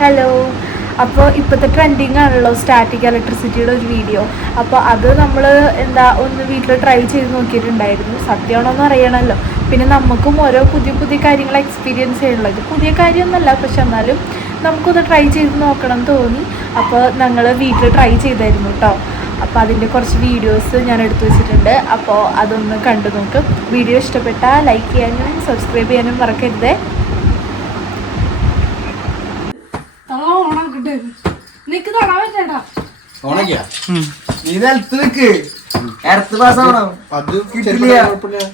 Hello അപ്പോൾ ഇപ്പോഴത്തെ trending ആണല്ലോ സ്റ്റാറ്റിക് ഇലക്ട്രിസിറ്റിയുടെ ഒരു വീഡിയോ അപ്പോൾ അത് നമ്മൾ എന്താ ഒന്ന് വീട്ടിൽ ട്രൈ ചെയ്ത് നോക്കിയിട്ടുണ്ടായിരുന്നു. സത്യമാണോന്ന് അറിയണമല്ലോ പിന്നെ നമുക്കും ഓരോ പുതിയ പുതിയ കാര്യങ്ങൾ എക്സ്പീരിയൻസ് ചെയ്യണല്ലോ ഇത് പുതിയ കാര്യമൊന്നുമല്ല. പക്ഷെ എന്നാലും നമുക്കൊന്ന് ട്രൈ ചെയ്ത് നോക്കണം തോന്നി. അപ്പോൾ ഞങ്ങൾ വീട്ടിൽ ട്രൈ ചെയ്തായിരുന്നു കേട്ടോ അപ്പോൾ അതിന്റെ കുറച്ച് വീഡിയോസ് ഞാൻ എടുത്തു വെച്ചിട്ടുണ്ട്. അപ്പോൾ അതൊന്ന് കണ്ടു നോക്കും. വീഡിയോ ഇഷ്ടപ്പെട്ടാൽ ലൈക്ക് ചെയ്യാനും സബ്സ്ക്രൈബ് ചെയ്യാനും മറക്കരുതേ. നിക്ക് തൊടാൻ പറ്റേട്ടാ ഓണക്കിയാ നീ നിലത്ത് നിക്ക്. ഇടത്ത് പാസ്സാവണം അത് കിട്ടില്ല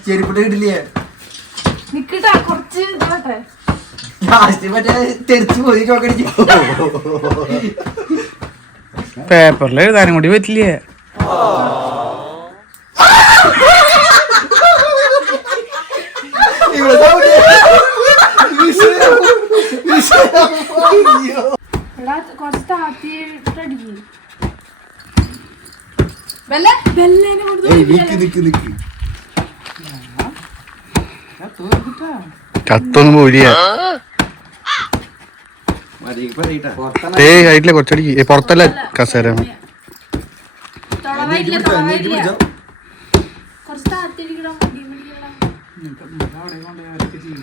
ചെരുപ്പിട്ട് കിട്ടില്ല നിക്കട്ടാ കുറച്ച് ഇതാട്ടെ ലാസ്റ്റ് മറ്റേ തെറിച്ച് പോയി ചോക്കടിച്ചു പേപ്പറിൽ എഴുതാനും കൂടി പറ്റില്ലേ? ഇവിടെ എടാ കുറച്ച് താത്തിട്ടടിക്കും മതി പറയട്ടാ ഏയ് ആയിട്ടില്ല കുറച്ചടിക്ക്. ഏ പുറത്തല്ല കസേര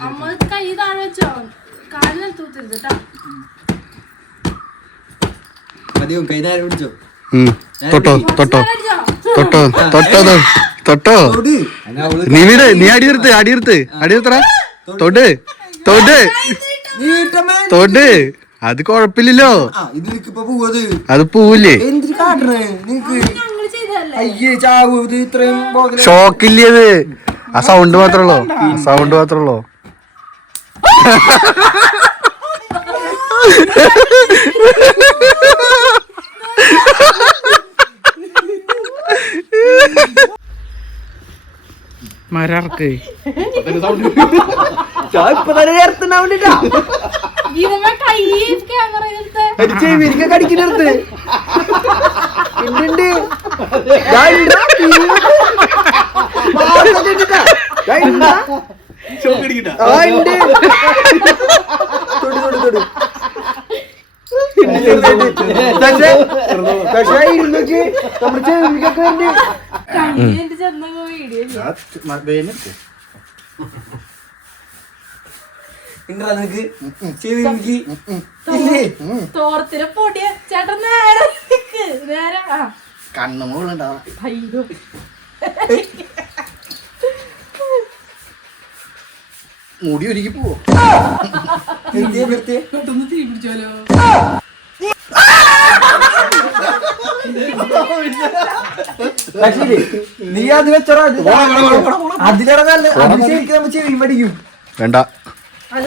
അമ്മ കൈ താഴെ വെച്ചോ. കാലിൽ തൂത്തരുത് കേട്ടോ മതിയോ കൈ നേരെ പിടിച്ചോ. തൊട്ടോ. തൊട്ടോ തൊട്ടോ തൊട്ടോ തൊട്ടോ. തൊട്. നീ വീട് നീ അടി നിർത്ത് അടി നിർത്ത് അടി നിർത്തറ തൊട്. തൊട്. തൊട് അത് കൊഴപ്പില്ലല്ലോ അത് പോവില്ലേ എന്തിന് കാട്ടണേ നിങ്ങക്ക് ഞങ്ങൾ ചെയ്തതല്ലേ? അയ്യേ ചാവൂ ഇത് ഇത്രയും ബോധന ഷോക്കില്ലേ അത് ആ സൗണ്ട് മാത്രമല്ലോ സൗണ്ട് മാത്രമല്ലോ Ha ha ha ha ഇവമ്മ കൈ ക്യാമറ എടുത്ത് ചെവിരിക്ക കടിക്കുന്നിടത്ത് പക്ഷേ ഇരുന്നൊക്കെ നമ്മുടെ ഉണ്ട് തോർത്തിലെ പൊടിയ. ചേട്ടൻ നേരെ മുടി ഒരുക്കി പോവോ? പെട്ടെന്ന് തീ പിടിച്ചാലോ? പക്ഷേ നീ അത് വെച്ചോടാ അതിലാണ് നല്ല അത് ശരിക്കും നമ്മൾ ചെവി പഠിക്കും വേണ്ട.